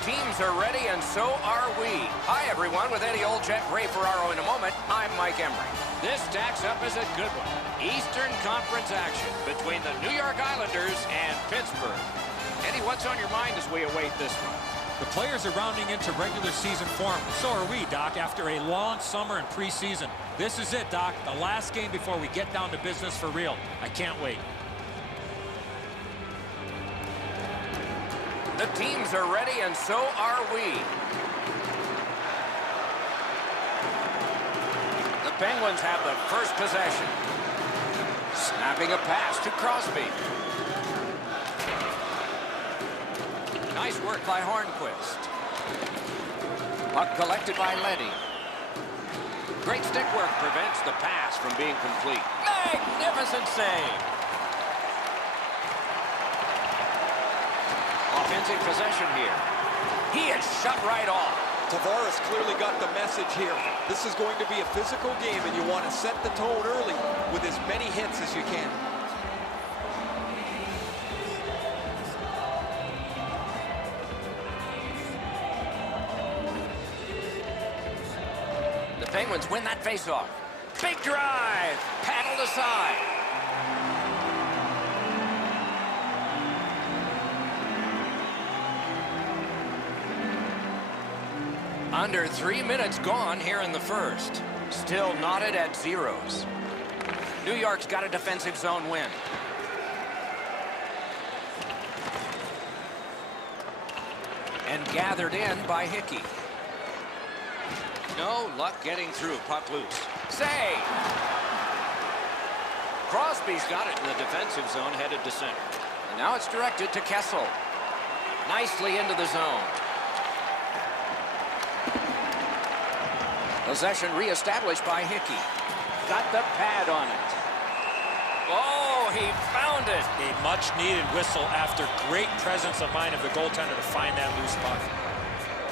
The teams are ready, and so are we. Hi, everyone. With Eddie Olczyk, Ray Ferraro in a moment, I'm Mike Emery. This stacks up as a good one. Eastern Conference action between the New York Islanders and Pittsburgh. Eddie, what's on your mind as we await this one? The players are rounding into regular season form. So are we, Doc, after a long summer and preseason. This is it, Doc. The last game before we get down to business for real. I can't wait. The teams are ready, and so are we. The Penguins have the first possession. Snapping a pass to Crosby. Nice work by Hornquist. Puck collected by Leddy. Great stick work prevents the pass from being complete. Magnificent save. Offensive possession here. He is shut right off. Tavares clearly got the message here. This is going to be a physical game, and you want to set the tone early with as many hits as you can. The Penguins win that faceoff. Big drive. Paddled aside. Under 3 minutes gone here in the first. Still knotted at zeros. New York's got a defensive zone win. And gathered in by Hickey. No luck getting through. Puck loose. Save! Crosby's got it in the defensive zone, headed to center. And now it's directed to Kessel. Nicely into the zone. Possession reestablished by Hickey. Got the pad on it. Oh, he found it. A much-needed whistle after great presence of mind of the goaltender to find that loose puck.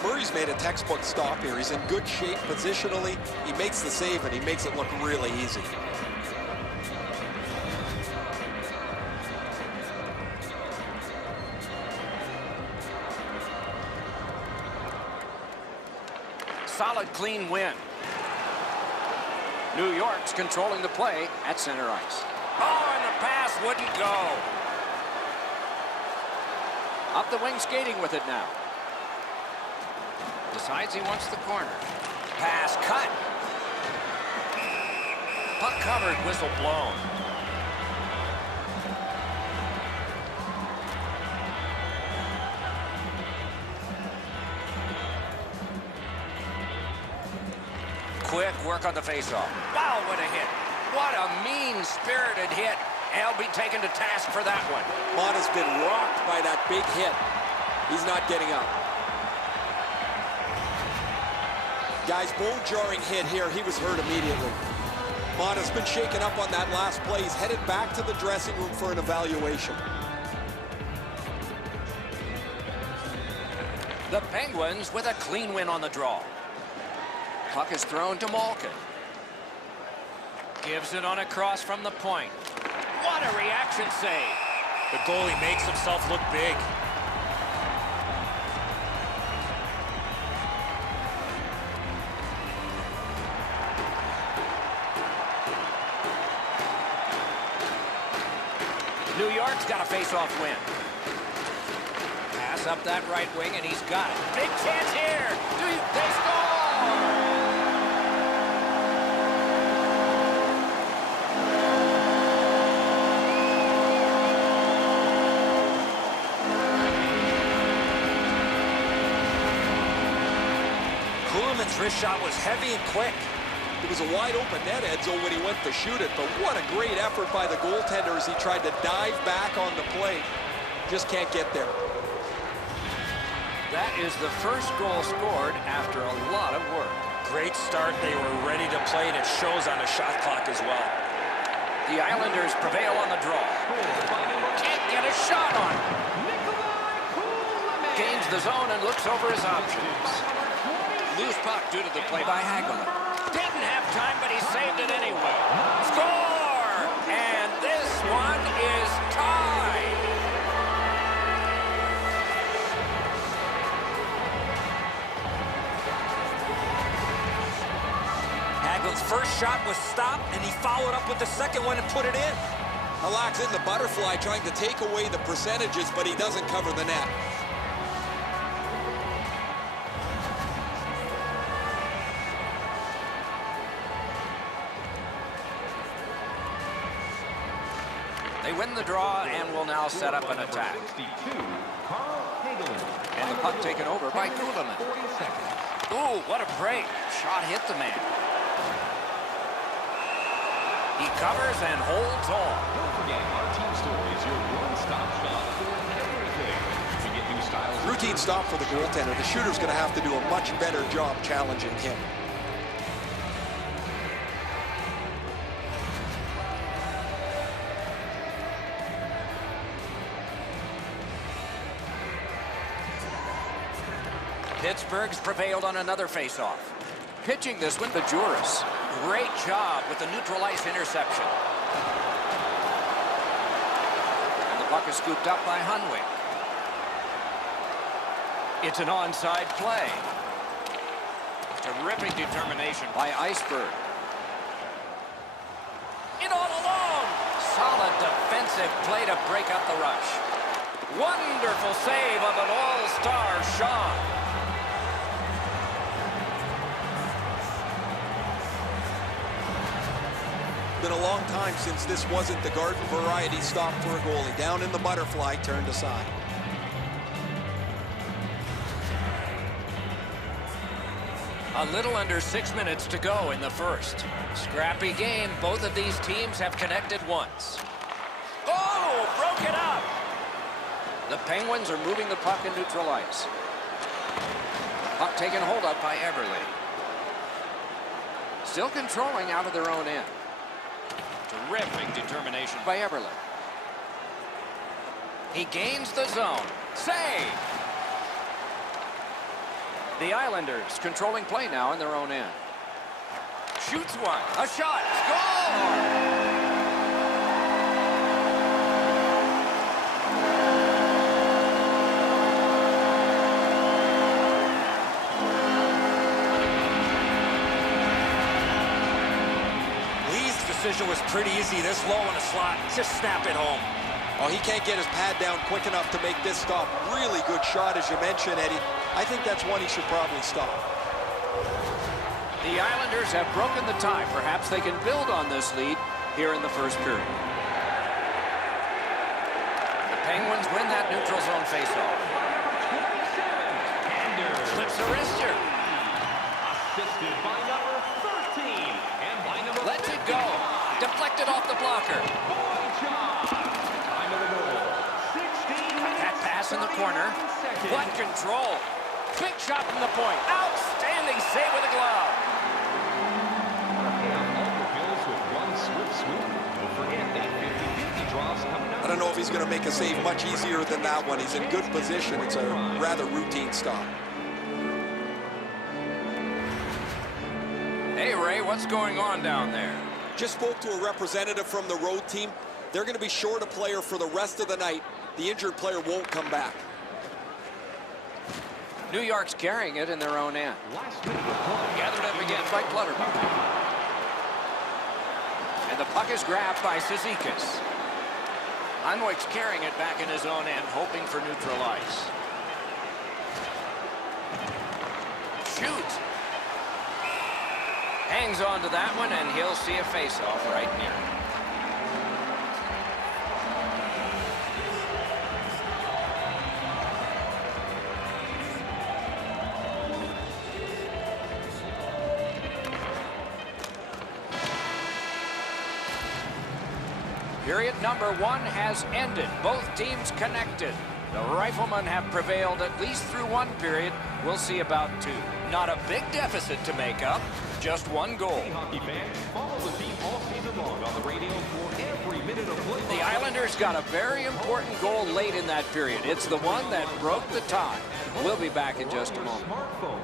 Murray's made a textbook stop here. He's in good shape positionally. He makes the save, and he makes it look really easy. Solid, clean win. New York's controlling the play at center ice. Oh, and the pass wouldn't go. Up the wing skating with it now. Decides he wants the corner. Pass cut. Puck covered, whistle blown. Quick work on the faceoff. Wow, what a hit. What a mean-spirited hit. He'll be taken to task for that one. Motta's been rocked by that big hit. He's not getting up. Guys, bone-jarring hit here. He was hurt immediately. Motta's been shaken up on that last play. He's headed back to the dressing room for an evaluation. The Penguins with a clean win on the draw. Puck is thrown to Malkin. Gives it on a cross from the point. What a reaction save. The goalie makes himself look big. New York's got a face-off win. Pass up that right wing, and he's got it. Big chance here. They score! Kuhlman's wrist shot was heavy and quick. It was a wide-open net, Edzo, when he went to shoot it, but what a great effort by the goaltender as he tried to dive back on the plate. Just can't get there. That is the first goal scored after a lot of work. Great start. They were ready to play, and it shows on the shot clock as well. The Islanders prevail on the draw. Can't get a shot on it. Gains the zone and looks over his options. Loose puck due to the play by Hagelin. Didn't have time, but he saved it anyway. Score! And this one is tied. His first shot was stopped, and he followed up with the second one and put it in. Halak's in the butterfly trying to take away the percentages, but he doesn't cover the net. They win the draw and will now set up an attack. And the puck taken over by Kuhlman. Ooh, what a break. Shot hit the man. He covers and holds on. Don't forget, our team store is your one-stop shop for everything. We get new styles. Routine stop for the goaltender. The shooter's going to have to do a much better job challenging him. Pittsburgh's prevailed on another faceoff. Pitching this one, Bajuris. Great job with the neutral ice interception. And the puck is scooped up by Hunwick. It's an onside play. Terrific determination by Iceberg. In all alone. Solid defensive play to break up the rush. Wonderful save of an all-star shot. Been a long time since this wasn't the garden variety stop for a goalie. Down in the butterfly, turned aside. A little under 6 minutes to go in the first. Scrappy game. Both of these teams have connected once. Oh, broke it up. The Penguins are moving the puck in neutral ice. Puck taken hold of by Everly. Still controlling out of their own end. Terrific determination by Everly. He gains the zone. Save! The Islanders controlling play now in their own end. Shoots one. A shot. Score! Decision was pretty easy. This low in the slot, just snap it home. Oh, he can't get his pad down quick enough to make this stop. Really good shot, as you mentioned, Eddie. I think that's one he should probably stop. The Islanders have broken the tie. Perhaps they can build on this lead here in the first period. The Penguins win that neutral zone faceoff. Slips a wrister. Assisted by number 13 and by number Lets it go. Deflected off the blocker. That pass in the corner. What control. Big shot from the point. Outstanding save with a glove. I don't know if he's going to make a save much easier than that one. He's in good position. It's a rather routine stop. Hey, Ray, what's going on down there? Just spoke to a representative from the road team. They're going to be short a player for the rest of the night. The injured player won't come back. New York's carrying it in their own end. Gathered up again by Clutterbuck. And the puck is grabbed by Cizikas. Hunwick's carrying it back in his own end, hoping for neutral ice. Shoots. Hangs on to that one, and he'll see a face-off right near him. Period number 1 has ended. Both teams connected. The Riflemen have prevailed at least through one period. We'll see about 2. Not a big deficit to make up. Just 1 goal. Hey, hockey fans, follow the team all season long on the radio for every minute of play. The Islanders got a very important goal late in that period. It's the one that broke the tie. We'll be back in just a moment. Smartphone.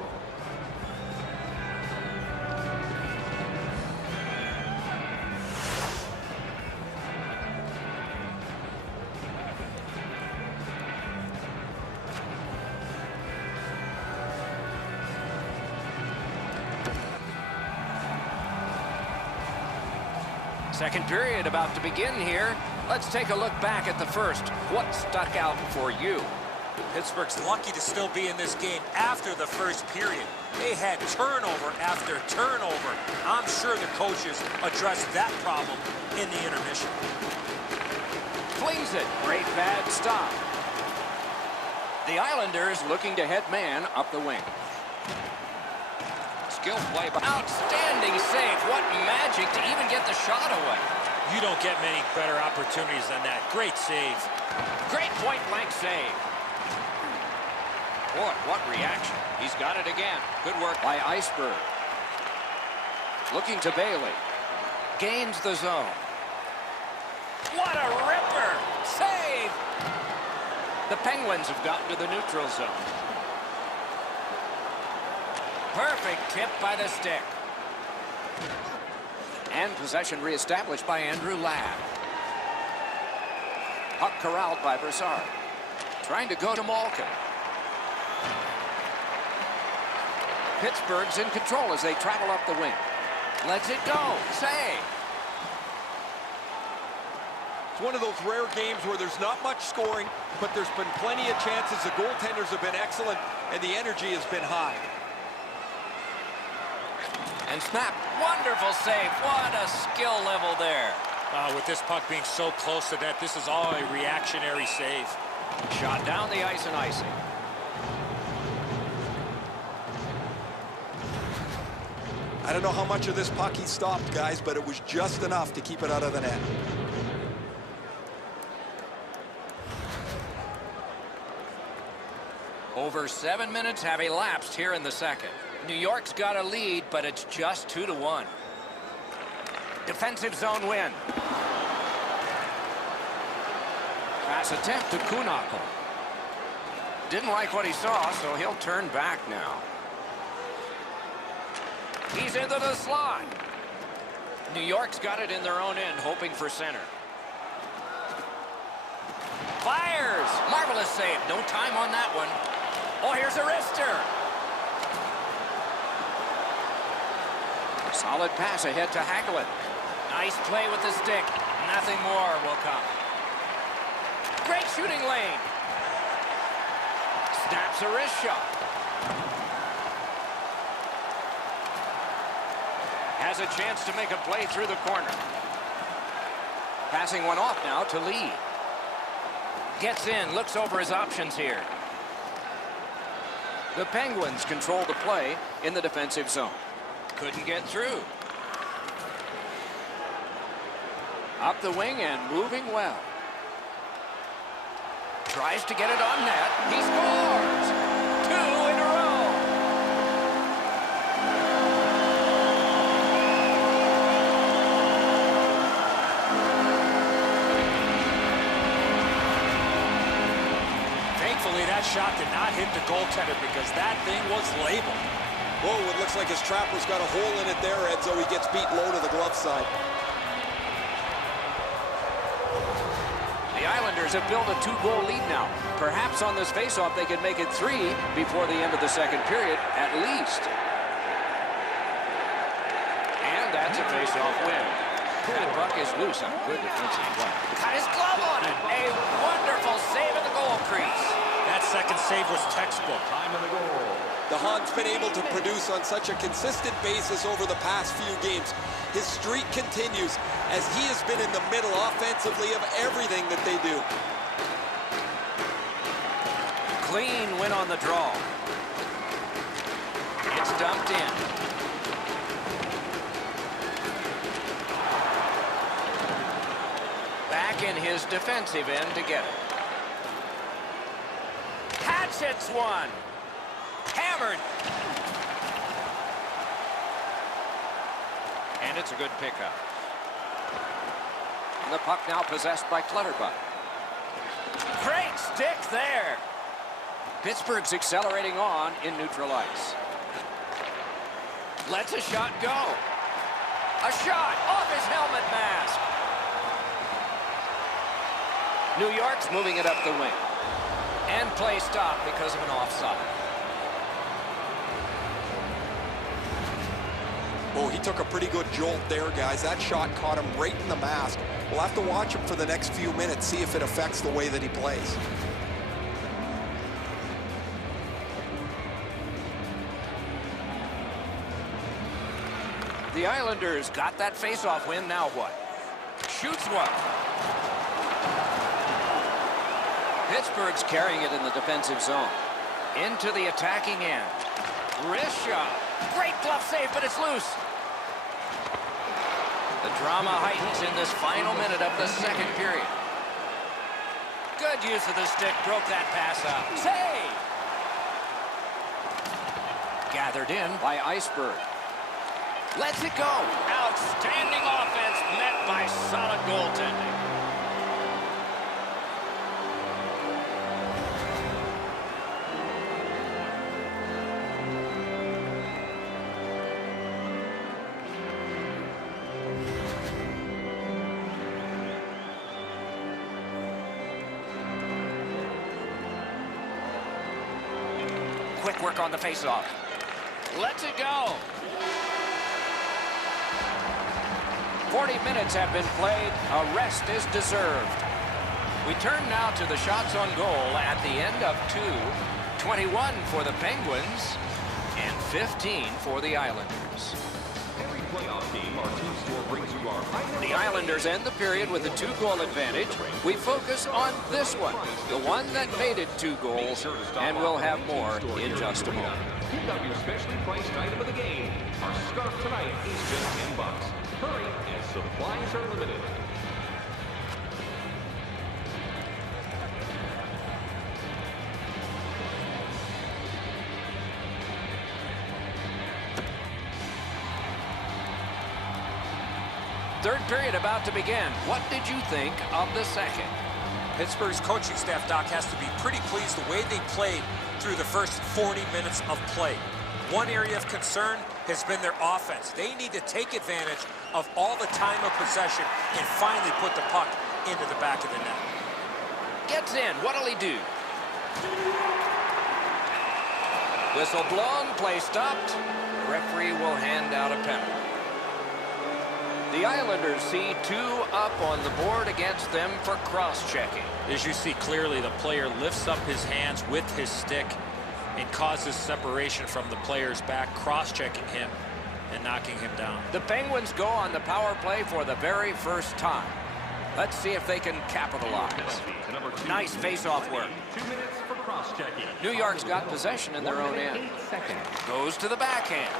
Second period about to begin here. Let's take a look back at the first. What stuck out for you? Pittsburgh's lucky to still be in this game after the first period. They had turnover after turnover. I'm sure the coaches addressed that problem in the intermission. Flings it. Great bad stop. The Islanders looking to head man up the wing. Skill play. Outstanding save. What magic to even get the shot away. You don't get many better opportunities than that. Great save. Great point-blank save. Boy, what reaction. He's got it again. Good work by Iceberg. Looking to Bailey. Gains the zone. What a ripper! Save! The Penguins have gotten to the neutral zone. Perfect tip by the stick. And possession reestablished by Andrew Ladd. Puck corralled by Brassard. Trying to go to Malkin. Pittsburgh's in control as they travel up the wing. Lets it go. Save. It's one of those rare games where there's not much scoring, but there's been plenty of chances. The goaltenders have been excellent, and the energy has been high. And snap. Wonderful save. What a skill level there. With this puck being so close to net, this is all a reactionary save. Shot down the ice and icing. I don't know how much of this puck he stopped, guys, but it was just enough to keep it out of the net. Over 7 minutes have elapsed here in the second. New York's got a lead, but it's just 2-1. Defensive zone win. Pass attempt to Kuhnhackl. Didn't like what he saw, so he'll turn back now. He's into the slot. New York's got it in their own end, hoping for center. Fires! Marvelous save. No time on that one. Oh, here's a wrister. Solid pass ahead to Hagelin. Nice play with the stick. Nothing more will come. Great shooting lane. Snaps a wrist shot. Has a chance to make a play through the corner. Passing one off now to Lee. Gets in, looks over his options here. The Penguins control the play in the defensive zone. Couldn't get through. Up the wing and moving well. Tries to get it on net. He scores! 2 in a row. Thankfully, that shot did not hit the goaltender because that thing was labeled. Whoa, it looks like his trapper's got a hole in it there, Edzo. He gets beat low to the glove side. The Islanders have built a 2-goal lead now. Perhaps on this faceoff they can make it 3 before the end of the second period, at least. And that's a faceoff win. That puck is loose on good defensive play. Got his glove on it. A wonderful save at the goal crease. That second save was textbook. Time in the goal. The Hunt's been able to produce on such a consistent basis over the past few games. His streak continues as he has been in the middle offensively of everything that they do. Clean win on the draw. It's dumped in. Back in his defensive end to get it. Hatchets one. Hammered. And it's a good pickup. And the puck now possessed by Clutterbuck. Great stick there. Pittsburgh's accelerating on in neutral ice. Lets a shot go. A shot off his helmet mask. New York's moving it up the wing. And play stopped because of an offside. Oh, he took a pretty good jolt there, guys. That shot caught him right in the mask. We'll have to watch him for the next few minutes, see if it affects the way that he plays. The Islanders got that face-off win. Now what? Shoots one. Pittsburgh's carrying it in the defensive zone. Into the attacking end. Wrist shot. Great glove save, but it's loose. The drama heightens in this final minute of the second period. Good use of the stick. Broke that pass up. Save! Gathered in by Iceberg. Lets it go. Outstanding offense met by solid goaltending. Quick work on the faceoff. Lets it go. 40 minutes have been played. A rest is deserved. We turn now to the shots on goal at the end of 21 for the Penguins and 15 for the Islanders. Every playoff game, our team store brings you our The Islanders end the period with a 2-goal advantage. We focus on this one, the one that made it 2 goals, and we'll have more in just a moment. Pick up your specially priced item of the game. Our scarf tonight is just $10. Hurry, as supplies are limited. Third period about to begin. What did you think of the second? Pittsburgh's coaching staff, Doc, has to be pretty pleased the way they played through the first 40 minutes of play. One area of concern has been their offense. They need to take advantage of all the time of possession and finally put the puck into the back of the net. Gets in. What'll he do? Whistle blown, play stopped. The referee will hand out a penalty. The Islanders see 2 up on the board against them for cross-checking. As you see clearly, the player lifts up his hands with his stick and causes separation from the player's back, cross-checking him and knocking him down. The Penguins go on the power play for the very first time. Let's see if they can capitalize. Nice face-off work. 2 minutes for cross-checking. New York's got possession in their own end. Goes to the backhand.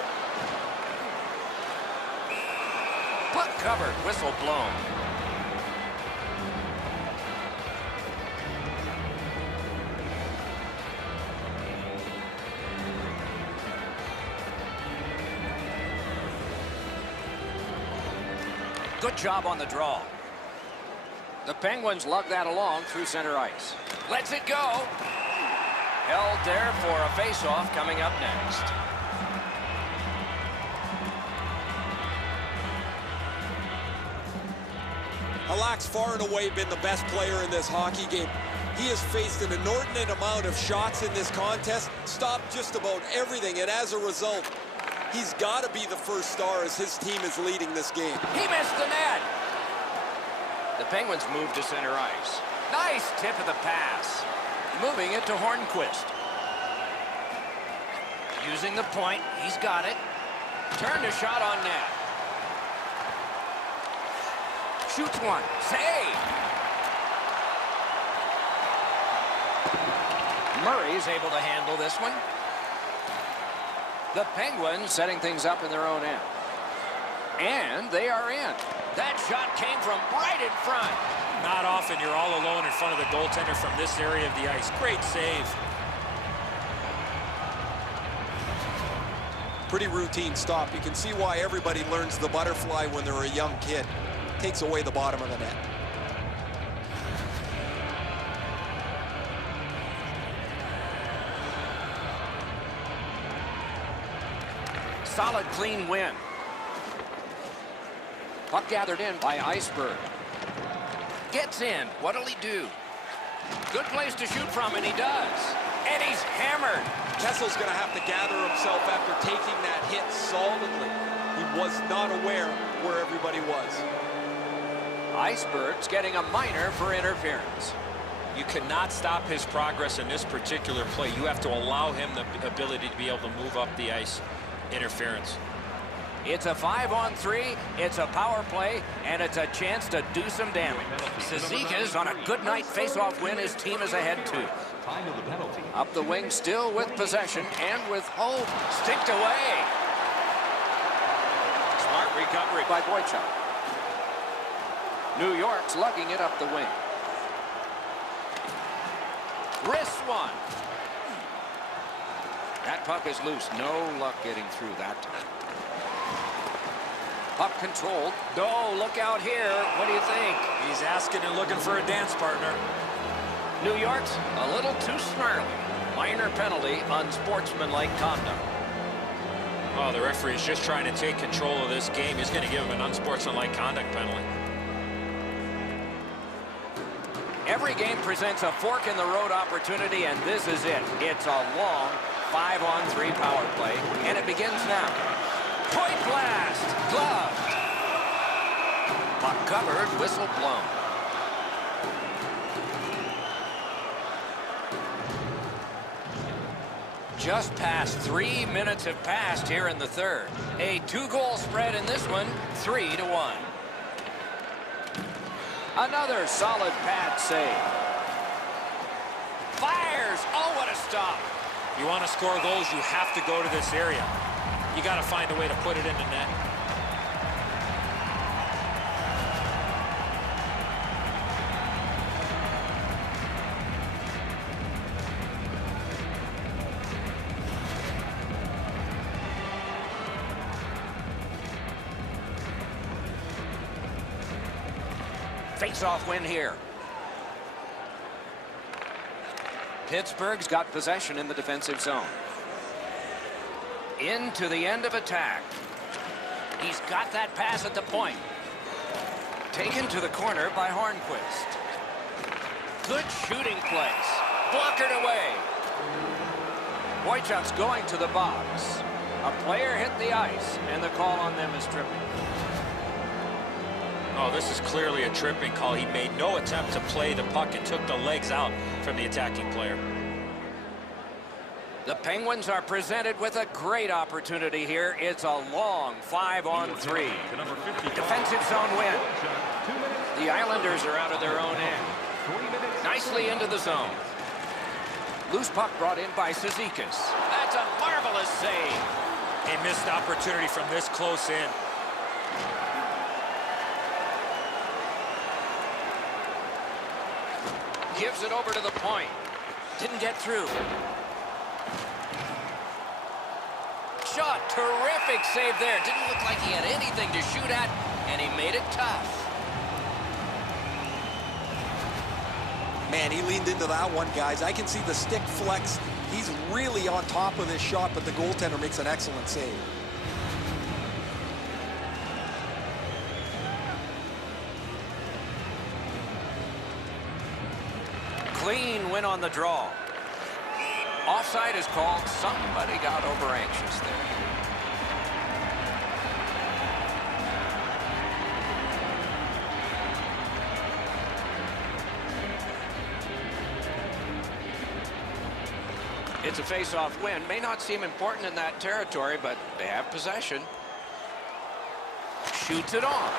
Puck covered, whistle blown. Good job on the draw. The Penguins lug that along through center ice. Lets it go. Held there for a face-off coming up next. Halak's far and away been the best player in this hockey game. He has faced an inordinate amount of shots in this contest, stopped just about everything, and as a result, he's got to be the first star as his team is leading this game. He missed the net. The Penguins move to center ice. Nice tip of the pass. Moving it to Hornquist. Using the point, he's got it. Turned a shot on net. Shoots one. Save. Murray's able to handle this one. The Penguins setting things up in their own end. And they are in. That shot came from right in front. Not often you're all alone in front of the goaltender from this area of the ice. Great save. Pretty routine stop. You can see why everybody learns the butterfly when they're a young kid. Takes away the bottom of the net. Solid, clean win. Puck gathered in by Iceberg. Gets in. What'll he do? Good place to shoot from, and he does. And he's hammered. Kessel's going to have to gather himself after taking that hit solidly. He was not aware where everybody was. Iceberg's getting a minor for interference. You cannot stop his progress in this particular play. You have to allow him the ability to be able to move up the ice. Interference. It's a 5-on-3, it's a power play, and it's a chance to do some damage. Cizikas on a good night face-off win. His team is ahead too. Time of the penalty. Up the wing, still with possession and with hope. Sticked away. Smart recovery by Boychuk. New York's lugging it up the wing. Wrist one. That puck is loose. No luck getting through that time. Puck controlled. Oh, look out here. What do you think? He's asking and looking for a dance partner. New York's a little too snarly. Minor penalty, unsportsmanlike conduct. Oh, the referee is just trying to take control of this game. He's going to give him an unsportsmanlike conduct penalty. Every game presents a fork-in-the-road opportunity, and this is it. It's a long 5-on-3 power play, and it begins now. Point blast! Glove! Puck covered, whistle blown. Just past 3 minutes have passed here in the third. A 2-goal spread in this one, 3-1. Another solid pad save. Fires! Oh, what a stop! You want to score goals, you have to go to this area. You got to find a way to put it in the net. Face-off win here. Pittsburgh's got possession in the defensive zone. Into the end of attack. He's got that pass at the point. Taken to the corner by Hornquist. Good shooting place. Blockered away. Boychuk's going to the box. A player hit the ice, and the call on them is tripping. Oh, this is clearly a tripping call. He made no attempt to play the puck and took the legs out from the attacking player. The Penguins are presented with a great opportunity here. It's a long 5-on-3. Defensive zone win. The Islanders are out of their own end. Nicely into the zone. Loose puck brought in by Cizikas. That's a marvelous save. A missed opportunity from this close in. Gives it over to the point. Didn't get through. Shot. Terrific save there. Didn't look like he had anything to shoot at, and he made it tough. Man, he leaned into that one, guys. I can see the stick flex. He's really on top of this shot, but the goaltender makes an excellent save. Clean win on the draw. Offside is called. Somebody got over anxious there. It's a face-off win. May not seem important in that territory, but they have possession. Shoots it on.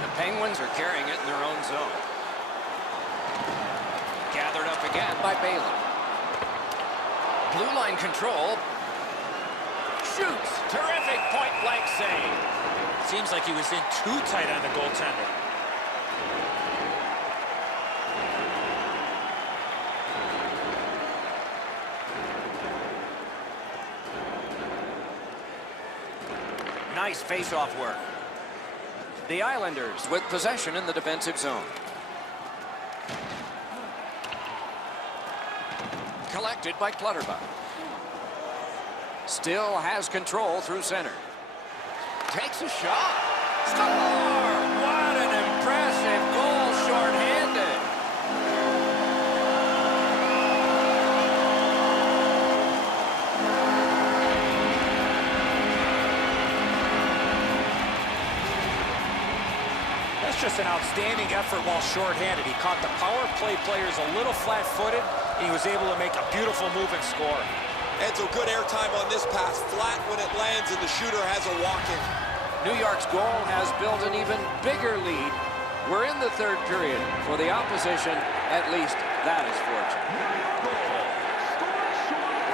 The Penguins are carrying it in their own zone. Gathered up again by Bailey. Blue line control. Shoots. Terrific point-blank save. Seems like he was in too tight on the goaltender. Nice face-off work. The Islanders with possession in the defensive zone. Collected by Clutterbuck. Still has control through center. Takes a shot. Score! What an impressive goal shorthanded. That's just an outstanding effort while shorthanded. He caught the power play players a little flat-footed, and he was able to make a beautiful move and score. Edzo, good airtime on this pass. Flat when it lands, and the shooter has a walk-in. New York's goal has built an even bigger lead. We're in the third period. For the opposition, at least that is fortunate.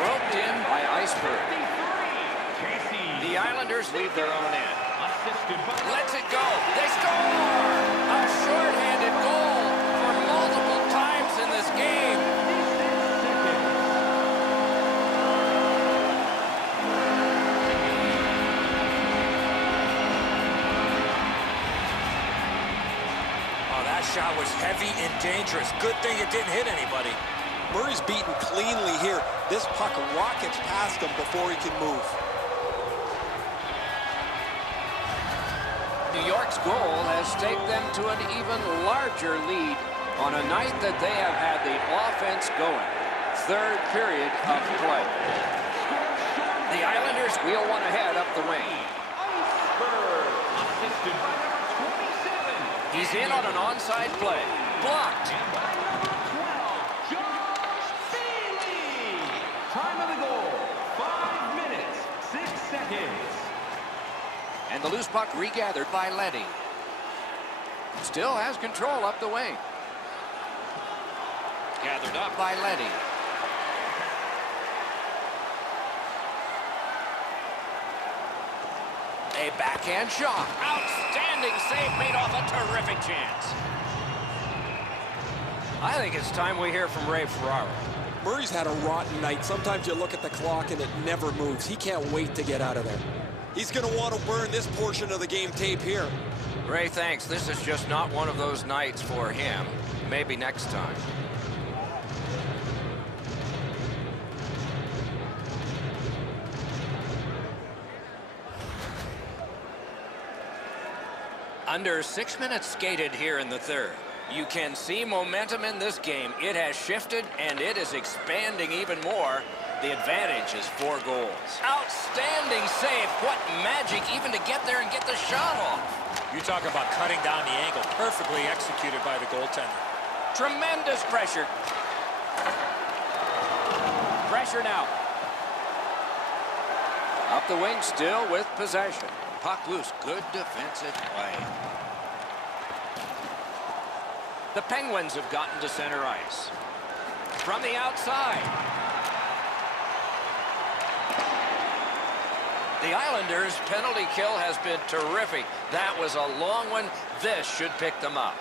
Roped in by Iceberg. The Islanders leave their own end. Lets it go. They score! A shorthanded goal for multiple times in this game. Oh, that shot was heavy and dangerous. Good thing it didn't hit anybody. Murray's beaten cleanly here. This puck rockets past him before he can move. New York's goal has taken them to an even larger lead on a night that they have had the offense going. Third period of play. The Islanders wheel one ahead up the wing. He's in on an onside play. Blocked. Time of the goal, 5 minutes, 6 seconds. And the loose puck regathered by Letty. Still has control up the wing. Gathered up by Letty. A backhand shot. Outstanding save made off a terrific chance. I think it's time we hear from Ray Ferraro. Murray's had a rotten night. Sometimes you look at the clock and it never moves. He can't wait to get out of there. He's going to want to burn this portion of the game tape here. Ray, thanks. This is just not one of those nights for him. Maybe next time. Under 6 minutes skated here in the third. You can see momentum in this game. It has shifted, and it is expanding even more. The advantage is 4 goals. Outstanding save. What magic even to get there and get the shot off. You talk about cutting down the angle. Perfectly executed by the goaltender. Tremendous pressure. Pressure now. Up the wing still with possession. Puck loose. Good defensive play. The Penguins have gotten to center ice. From the outside. The Islanders' penalty kill has been terrific. That was a long one. This should pick them up.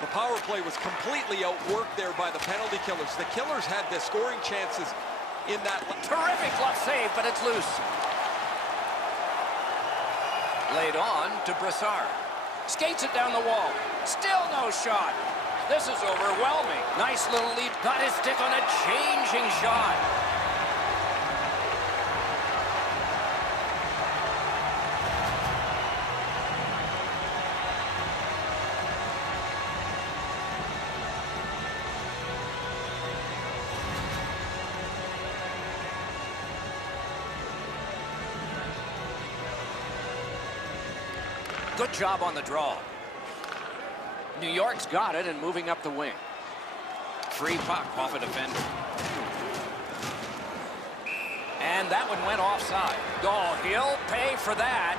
The power play was completely outworked there by the penalty killers. The killers had the scoring chances in that. Terrific glove save, but it's loose. Laid on to Brassard. Skates it down the wall. Still no shot. This is overwhelming. Nice little lead. Got his stick on a changing shot. Good job on the draw. New York's got it and moving up the wing. Free puck off a defender. And that one went offside. Oh, he'll pay for that.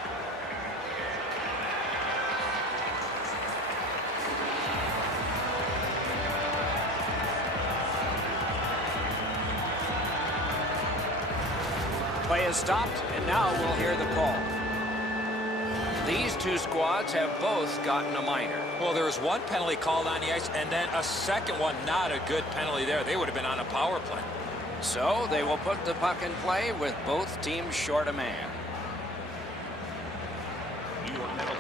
Play is stopped, and now we'll hear the call. These two squads have both gotten a minor. Well, there was one penalty called on the ice, and then a second one, not a good penalty there. They would have been on a power play. So they will put the puck in play with both teams short a man.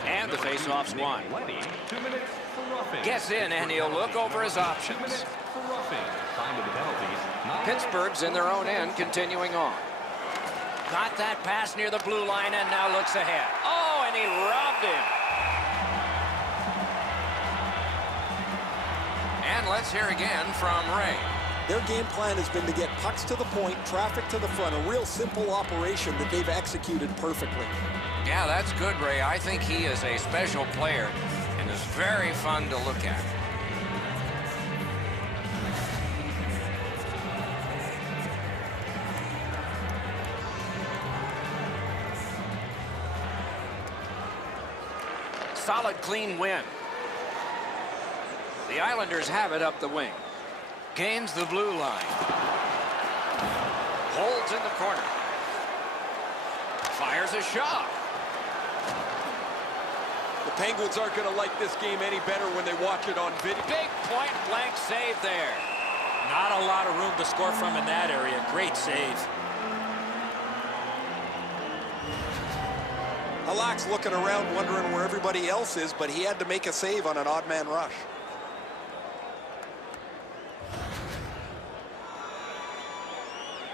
And the face-off's won. 2 minutes for roughing. Gets in, and he'll look over his 2 options. minutes for roughing. Time of the penalties. Pittsburgh's in their own end, continuing on. Got that pass near the blue line and now looks ahead. Oh, and he robbed him. And let's hear again from Ray. Their game plan has been to get pucks to the point, traffic to the front, a real simple operation that they've executed perfectly. Yeah, that's good, Ray. I think he is a special player. and is very fun to look at. Solid, clean win. The Islanders have it up the wing. Gains the blue line. Holds in the corner. Fires a shot. The Penguins aren't going to like this game any better when they watch it on video. Big point blank save there. Not a lot of room to score from in that area. Great save. Halak's looking around wondering where everybody else is, but he had to make a save on an odd man rush.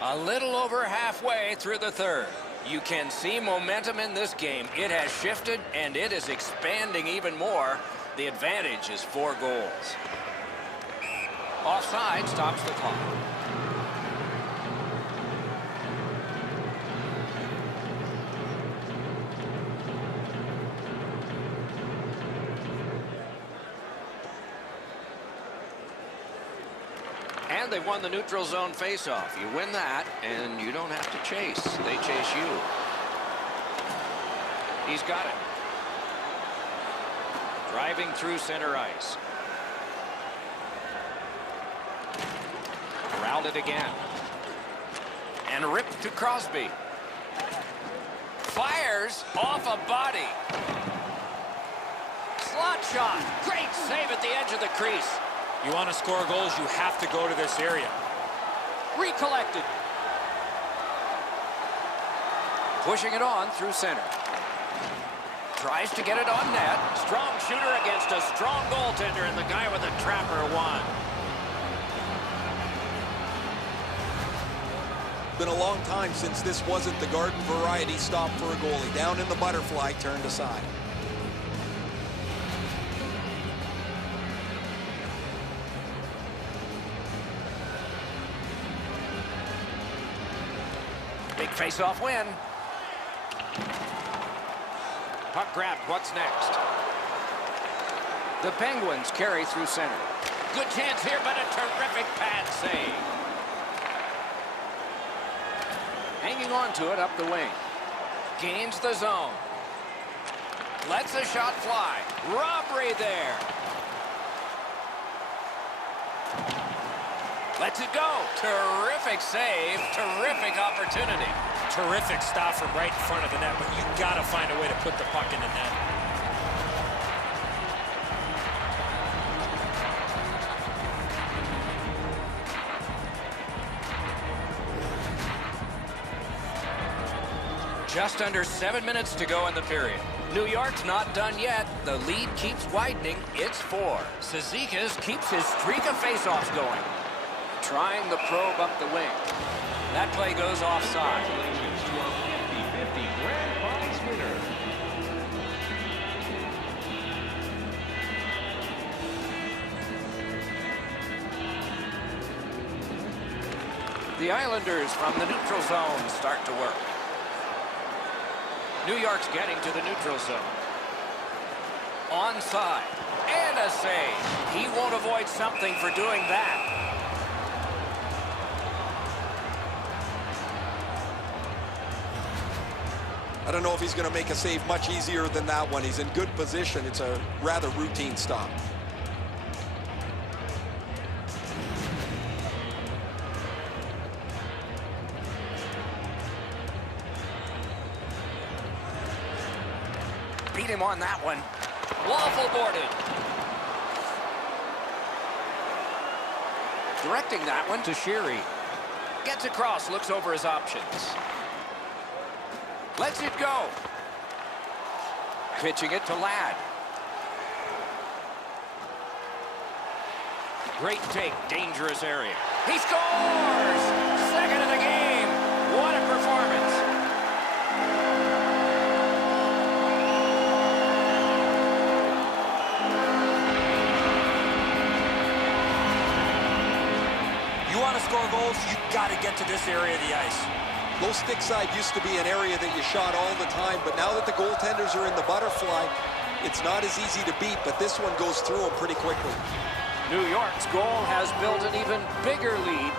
A little over halfway through the third. You can see momentum in this game. It has shifted, and it is expanding even more. The advantage is 4 goals. Offside stops the clock. And they won the neutral zone faceoff. You win that, and you don't have to chase. They chase you. He's got it. Driving through center ice. Routed again. And ripped to Crosby. Fires off a body. Slot shot. Great save at the edge of the crease. You want to score goals, you have to go to this area. Recollected. Pushing it on through center. Tries to get it on net. Strong shooter against a strong goaltender, and the guy with the trapper won. Been a long time since this wasn't the garden variety stop for a goalie. Down in the butterfly, turned aside. Big face-off win. Puck grabbed. What's next? The Penguins carry through center. Good chance here, but a terrific pad save. Hanging on to it up the wing. Gains the zone. Lets a shot fly. Robbery there. Lets it go. Terrific save. Terrific opportunity. Terrific stop from right in front of the net, but you got to find a way to put the puck in the net. Just under 7 minutes to go in the period. New York's not done yet. The lead keeps widening. It's 4. Cizikas keeps his streak of faceoffs going. Trying the probe up the wing. That play goes offside. Congratulations to our 50-50 grand prize winner. The Islanders from the neutral zone start to work. New York's getting to the neutral zone. Onside. And a save. He won't avoid something for doing that. I don't know if he's going to make a save much easier than that one. He's in good position. It's a rather routine stop. Beat him on that one. Waffle boarded. Directing that one to Sheary. Gets across, looks over his options. Lets it go. Pitching it to Ladd. Great take, dangerous area. He scores! Second of the game. What a performance. You want to score goals, you got to get to this area of the ice. Low stick side used to be an area that you shot all the time, but now that the goaltenders are in the butterfly, It's not as easy to beat, but this one goes through them pretty quickly. New York's goal has built an even bigger lead.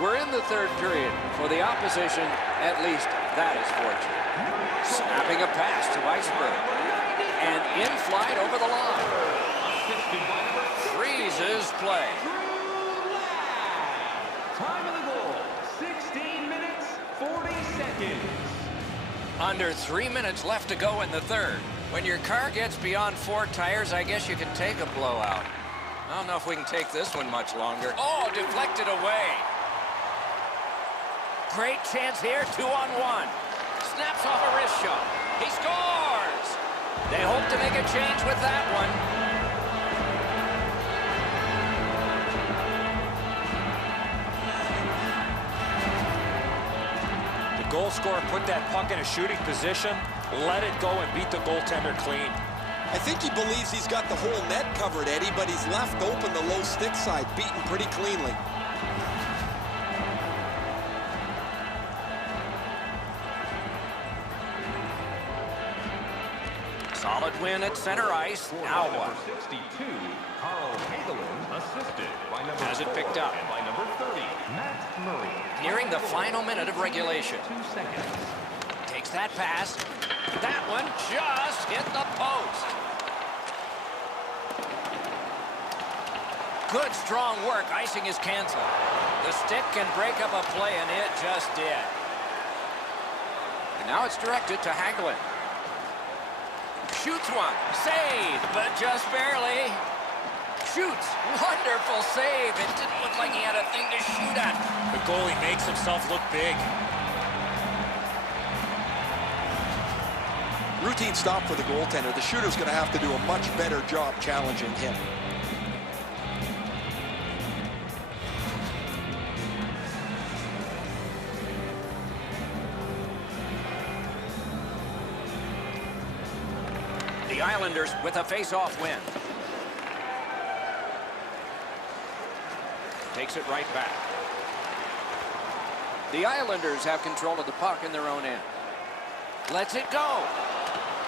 We're in the third period. For the opposition, at least that is fortunate. Snapping a pass to Iceberg. And in flight over the line. Freezes play. Time of the goal, 16 minutes, 40 seconds. Under 3 minutes left to go in the third. When your car gets beyond 4 tires, I guess you can take a blowout. I don't know if we can take this one much longer. Oh, deflected away. Great chance here, 2-on-1. Snaps off a wrist shot. He scores! They hope to make a change with that one. The goal scorer put that puck in a shooting position, let it go, and beat the goaltender clean. I think he believes he's got the whole net covered, Eddie, but he's left open the low stick side, beaten pretty cleanly. Solid win at center ice. Now what? Number 62, Carl Hagelin, assisted by number Has it 4 picked up. and by number 30, Matt Murray. Nearing the final minute of regulation. 2 seconds. Takes that pass. That one just hit the post. Good, strong work. Icing is canceled. The stick can break up a play, and it just did. And now it's directed to Hagelin. Shoots one. Save, but just barely. Shoots. Wonderful save. It didn't look like he had a thing to shoot at. The goalie makes himself look big. Routine stop for the goaltender. The shooter's going to have to do a much better job challenging him. The Islanders with a face-off win. Takes it right back. The Islanders have control of the puck in their own end. Lets it go.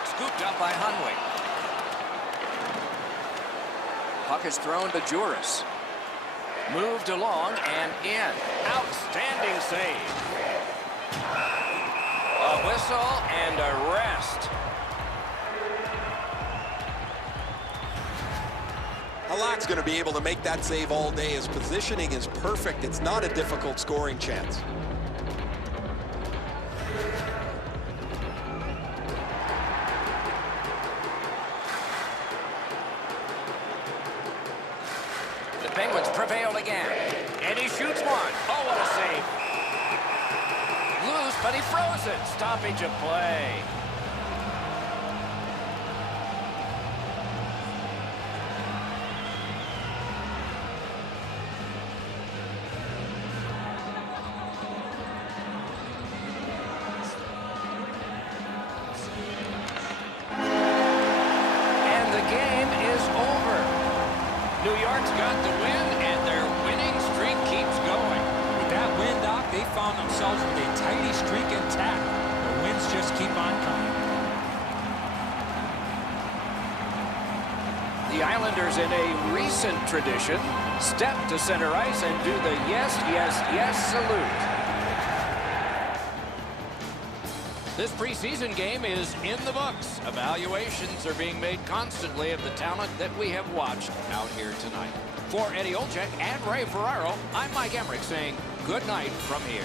Scooped up by Hunwick. Puck is thrown to Juris. Moved along and in. Outstanding save. A whistle and a rest. Halak's going to be able to make that save all day. His positioning is perfect. It's not a difficult scoring chance. The Penguins prevailed again. And he shoots one. Oh, what a save. Loose, but he froze it. Stoppage of play. New York's got the win, and their winning streak keeps going. With that win, Doc, they found themselves with a tidy streak intact. The wins just keep on coming. The Islanders, in a recent tradition, step to center ice and do the yes, yes, yes salute. This preseason game is in the books. Evaluations are being made constantly of the talent that we have watched out here tonight. For Eddie Olczyk and Ray Ferraro, I'm Mike Emmerich saying good night from here.